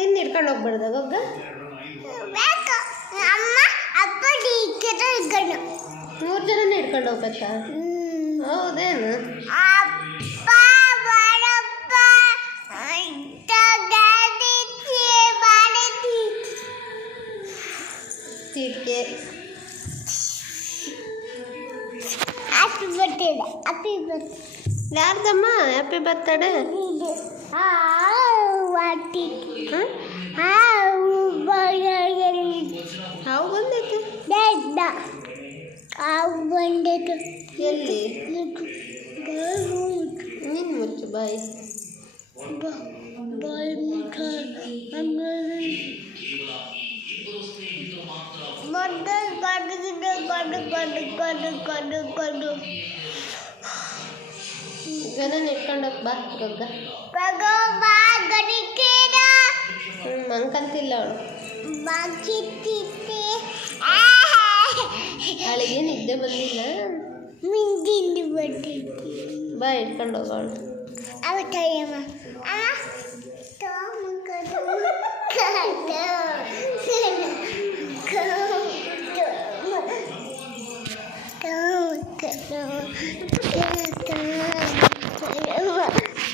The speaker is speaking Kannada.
ನಿನ್ನ ಹಿಡ್ಕೊಂಡು ಹೋಗ್ಬಾರ್ದ ಗೊಗ್ಗ? ಅಮ್ಮ ಅಪ್ಪ ಇಟ್ಕೊಂಡು 3 ಜನನೇ ಹಿಡ್ಕೊಂಡು ಹೋಗ್ಬೇಕಾ? ಹೌದೇನು? ಅಪ್ಪ ಬರಪ್ಪ ಚೀಟಿಕೆ ಹ್ಯಾಪಿ ಬರ್ತ್ಡೇ ಯಾರ್ದಮ್ಮ ಹ್ಯಾಪಿ ಬರ್ತಡೇ? ಹಾವು ಬಂದೈತೆ ಎಲ್ಲಿ? ನೀನು ಮುಚ್ಚು ಬಾಯಿ. ಗದನ ಇಟ್ಕೊಂಡೋಗಿ ಬಾ ಗೊಗ್ಗ. ಮಂಕಂತಿಲ್ಲ ಅವಳು. ಅವಳಿಗೆ ನಿದ್ದೆ ಬಂದಿಲ್ಲ. ಬಾ ಇಟ್ಕೊಂಡು ಹೋಗೋಳು. Go.